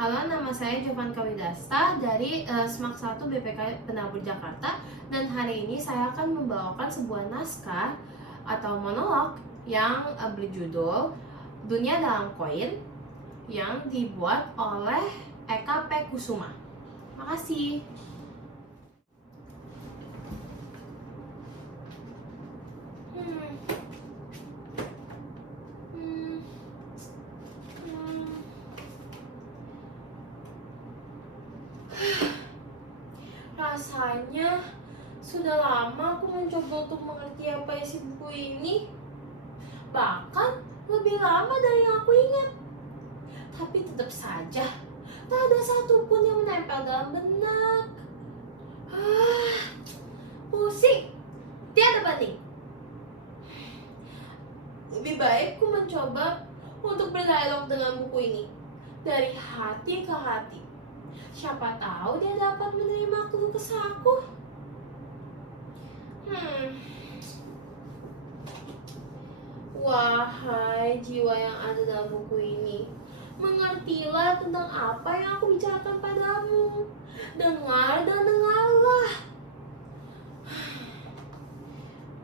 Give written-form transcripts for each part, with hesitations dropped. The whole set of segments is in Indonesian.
Halo, nama saya Jovanka Widasta dari SMAK 1 BPK Penabur Jakarta. Dan hari ini saya akan membawakan sebuah naskah atau monolog yang berjudul Dunia Dalam Koin, yang dibuat oleh Eka P. Kusuma. Makasih. Rasanya sudah lama aku mencoba untuk mengerti apa isi buku ini. Bahkan lebih lama dari yang aku ingat. Tapi tetap saja tak ada satupun yang menempel dalam benak. Pusing, tiada banding. Lebih baik ku mencoba untuk berdialog dengan buku ini dari hati ke hati. Siapa tahu dia dapat menerima keluh kesahku. Wahai jiwa yang ada dalam buku ini, mengertilah tentang apa yang aku bicarakan padamu. Dengar dan dengarlah.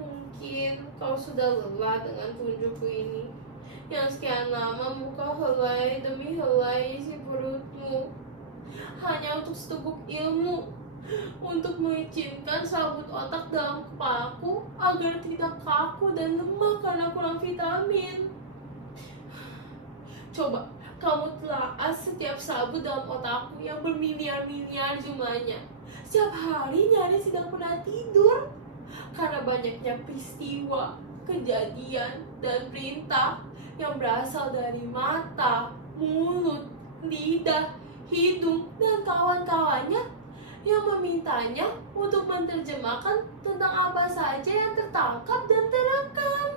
Mungkin kau sudah lelah dengan tunjukku ini, yang sekian lama muka helai demi helai isi perutmu, hanya untuk seteguk ilmu, untuk mengizinkan sabut otak dalam kepalaku agar tidak kaku dan lemah karena kurang vitamin. Coba kamu telaah setiap sabut dalam otakku yang bermiliar-miliar jumlahnya. Setiap hari nyaris tidak pernah tidur karena banyaknya peristiwa, kejadian, dan perintah yang berasal dari mata, mulut, lidah, hidung, dan kawan-kawannya yang memintanya untuk menerjemahkan tentang apa saja yang tertangkap dan terekam.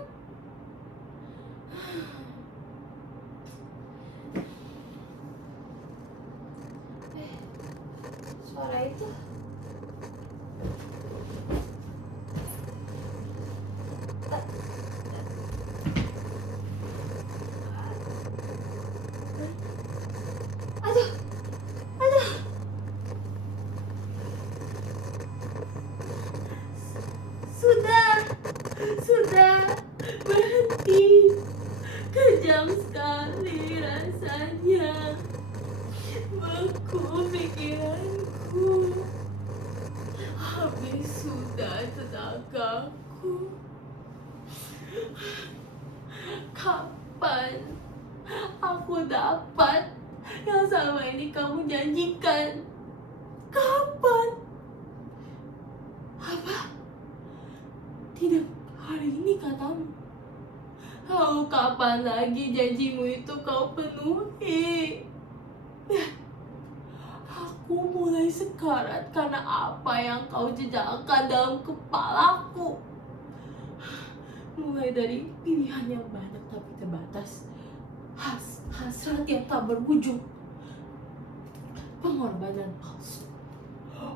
Suara itu Sudah berhenti. Kejam sekali rasanya. Beku pikiranku. Habis sudah tenagaku. Kapan aku dapat yang selama ini kamu janjikan? Kapan? Apa? Tidak hari ini katamu. Lalu kapan lagi janjimu itu kau penuhi? Aku mulai sekarat karena apa yang kau jejalkan dalam kepalaku. Mulai dari pilihan yang banyak tapi terbatas, hasrat yang tak berwujud, pengorbanan palsu,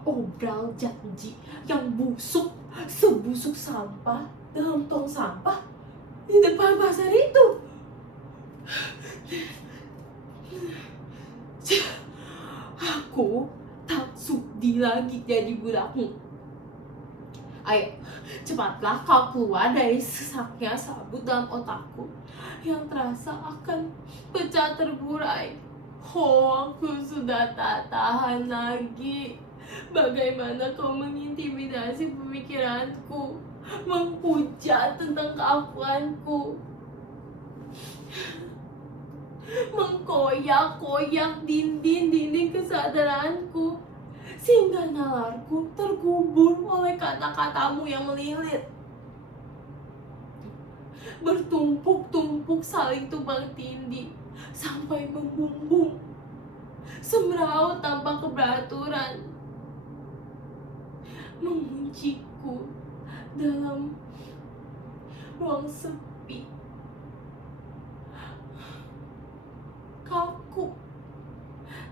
obral janji yang busuk, sebusuk sampah dalam tong sampah di depan pasar itu. Aku tak sudi lagi jadi budakmu. Ayo, cepatlah kau keluar dari sesaknya sabut dalam otakku yang terasa akan pecah terburai. Oh, aku sudah tak tahan lagi. Bagaimana kau mengintimidasi pemikiranku, menghujat tentang keakuanku, mengkoyak-koyak dinding-dinding kesadaranku, sehingga nalarku terkubur oleh kata-katamu yang melilit. Bertumpuk-tumpuk saling tumpang tindih sampai membumbung, semeraut tanpa keberaturan, mengunciku dalam ruang sepi, kaku,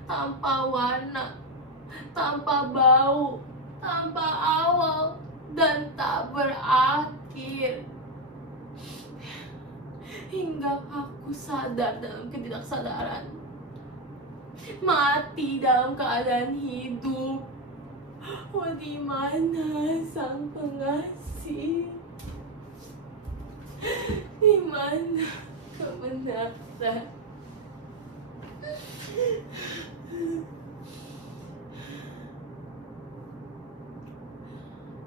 tanpa warna, tanpa bau, tanpa awal, dan tak berakhir. Hingga aku sadar dalam ketidaksadaran mati dalam keadaan hidup. Oh, di mana sang pengasih? Di mana kebenaran?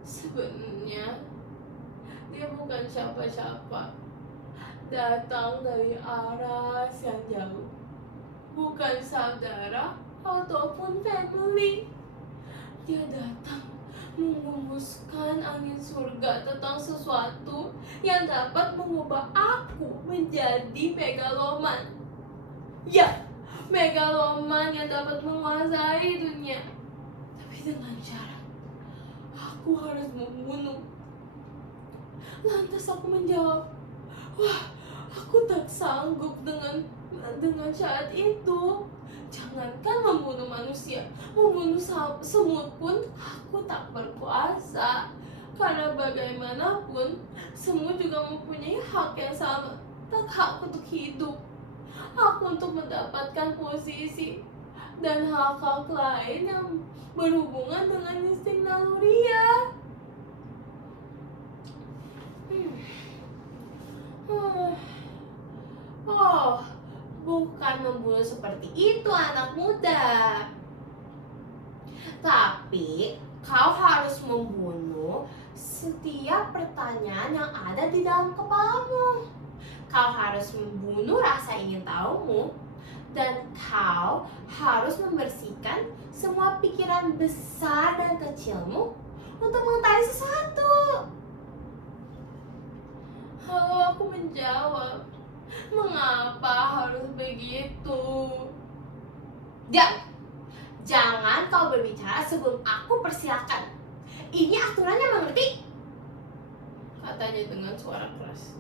Sebenarnya dia bukan siapa-siapa, datang dari arah yang jauh, bukan saudara ataupun family. Dia datang mengembuskan angin surga tentang sesuatu yang dapat mengubah aku menjadi megaloman. Ya, megaloman yang dapat menguasai dunia. Tapi dengan cara aku harus membunuh. Lantas aku menjawab, wah, aku tak sanggup dengan syarat itu. Jangankan membunuh manusia, membunuh semut pun aku tak berkuasa. Karena bagaimanapun, semut juga mempunyai hak yang sama. Tak hak untuk hidup, hak untuk mendapatkan posisi, dan hak-hak lain yang berhubungan dengan insting naluriah. Oh, bukan membunuh seperti itu anak muda. Tapi kau harus membunuh setiap pertanyaan yang ada di dalam kepalamu. Kau harus membunuh rasa ingin tahumu. Dan kau harus membersihkan semua pikiran besar dan kecilmu untuk mengetahui sesuatu. Lalu aku menjawab, mengapa harus begitu? Diam! Jangan kau berbicara sebelum aku persilakan. Ini aturannya, mengerti? Katanya dengan suara keras.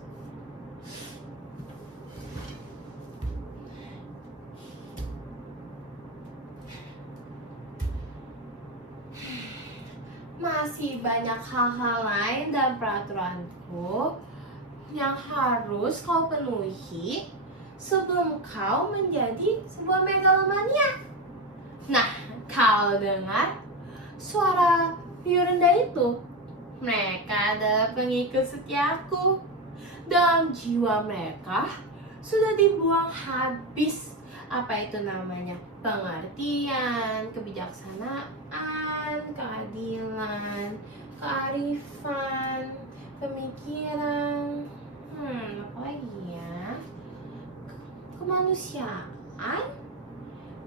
Masih banyak hal-hal lain dalam peraturanku yang harus kau penuhi sebelum kau menjadi sebuah megalomania. Nah, kau dengar suara piu rendah itu? Mereka adalah pengikut setiaku. Dalam jiwa mereka sudah dibuang habis apa itu namanya pengertian, kebijaksanaan, keadilan, kearifan, pemikiran, apa lagi ya? Kemanusiaan,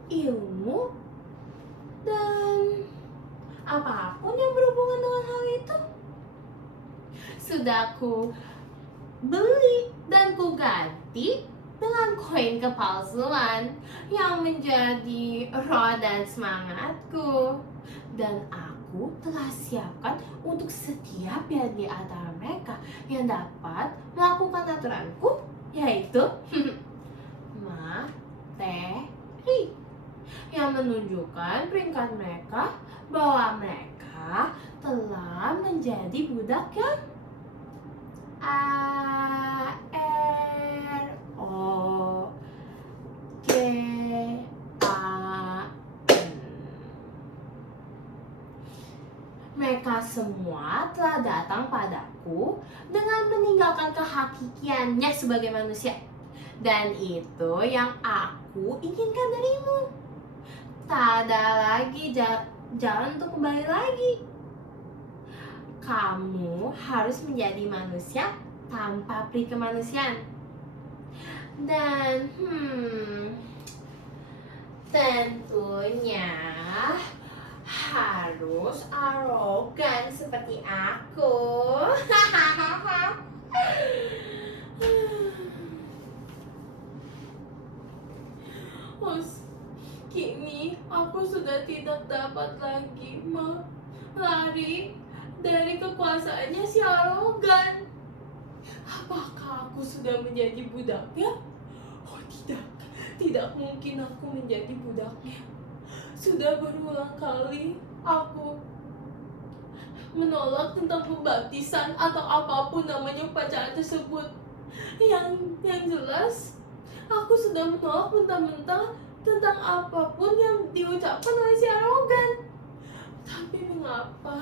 ilmu, dan apapun yang berhubungan dengan hal itu. Sudah ku beli dan ku ganti dengan koin kepalsuan yang menjadi roh dan semangatku. Dan aku telah siapkan untuk setiap yang di antara mereka yang dapat melakukan aturanku, yaitu materi, yang menunjukkan peringkat mereka bahwa mereka telah menjadi budak yang AROGAN. Mereka semua telah datang padaku dengan meninggalkan kehakikiannya sebagai manusia. Dan itu yang aku inginkan darimu. Tak ada lagi jalan untuk kembali lagi. Kamu harus menjadi manusia tanpa peri kemanusiaan. Dan tentunya harus arogan seperti aku. Kini aku sudah tidak dapat lagi lari dari kekuasaannya si arogan. Apakah aku sudah menjadi budaknya? Oh tidak, tidak mungkin aku menjadi budaknya. Sudah berulang kali aku menolak tentang pembaptisan atau apapun namanya upacara tersebut. Yang jelas, aku sudah menolak mentah-mentah tentang apapun yang diucapkan oleh si arogan. Tapi mengapa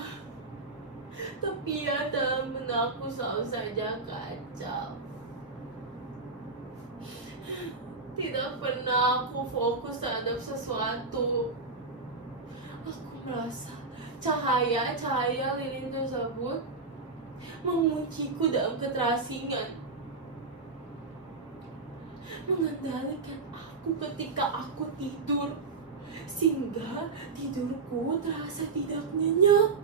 tepian dalam benakku selalu saja kacau? Tidak pernah aku fokus terhadap sesuatu. Aku merasa cahaya lilin tersebut mengunciku dalam keterasingan, mengendalikan aku ketika aku tidur, sehingga tidurku terasa tidak nyenyak.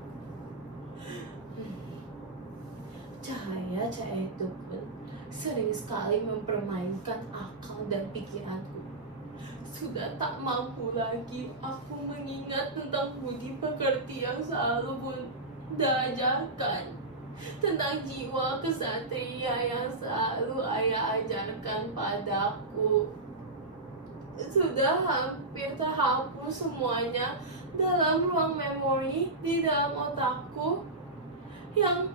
Cahaya itu pun sering sekali mempermainkan akal dan pikiranku. Sudah tak mampu lagi aku mengingat tentang budi pekerti yang selalu Bunda ajarkan, tentang jiwa kesatria yang selalu ayah ajarkan padaku. Sudah hampir terhapus semuanya dalam ruang memori di dalam otakku yang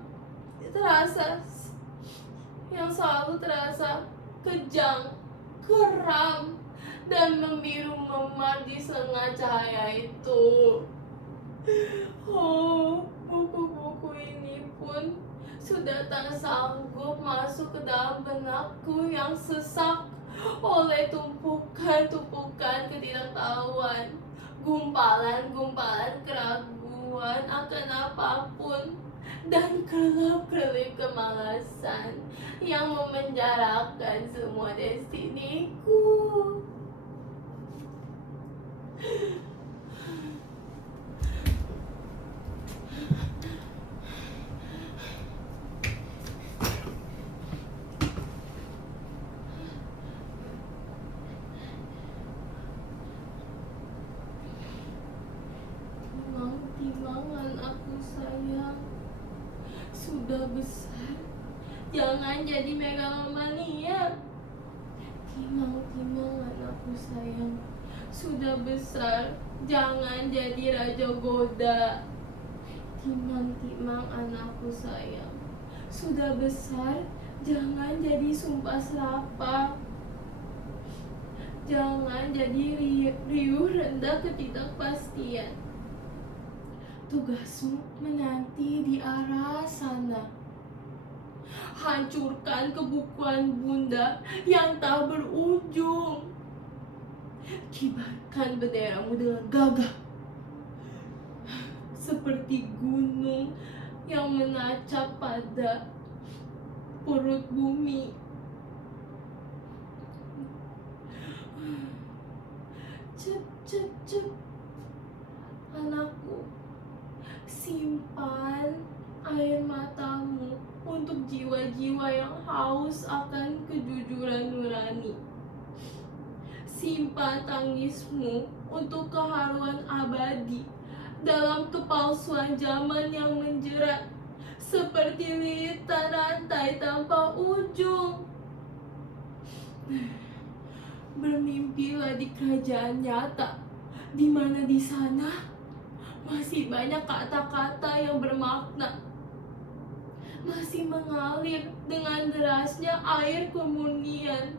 selalu terasa kejang, keram, dan membiru memar di setengah cahaya itu. Oh, buku-buku ini pun sudah tak sanggup masuk ke dalam benakku yang sesak oleh tumpukan-tumpukan ketidaktahuan, gumpalan-gumpalan keraguan akan apapun, dan kelap-kelip kemalasan yang memenjarakan semua destiniku. Timang-timangan aku sayang, sudah besar, jangan jadi megalomania. Timang-timangan aku sayang, sudah besar, jangan jadi raja goda. Timang-timang anakku sayang, sudah besar, jangan jadi sumpah serapah. Jangan jadi riuh rendah ketidakpastian. Tugasmu menanti di arah sana. Hancurkan kebukuan Bunda yang tak berujung. Kibarkan benderamu dengan gagah, seperti gunung yang menancap pada perut bumi. Cep, anakku, simpan air matamu untuk jiwa-jiwa yang haus akan kejujuran nurani. Simpan tangismu untuk keharuan abadi dalam kepalsuan zaman yang menjerat, seperti lilitan rantai tanpa ujung. Bermimpilah di kerajaan nyata, di mana di sana masih banyak kata-kata yang bermakna, masih mengalir dengan derasnya air kemurnian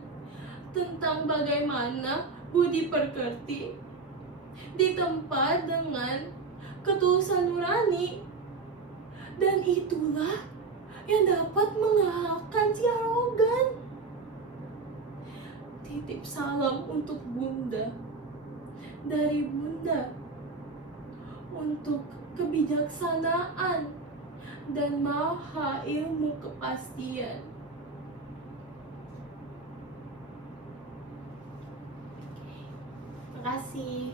tentang bagaimana budi pekerti ditempa dengan ketulusan nurani. Dan itulah yang dapat mengalahkan si arogan. Titip salam untuk Bunda, dari Bunda, untuk kebijaksanaan dan maha ilmu kepastian. Terima kasih.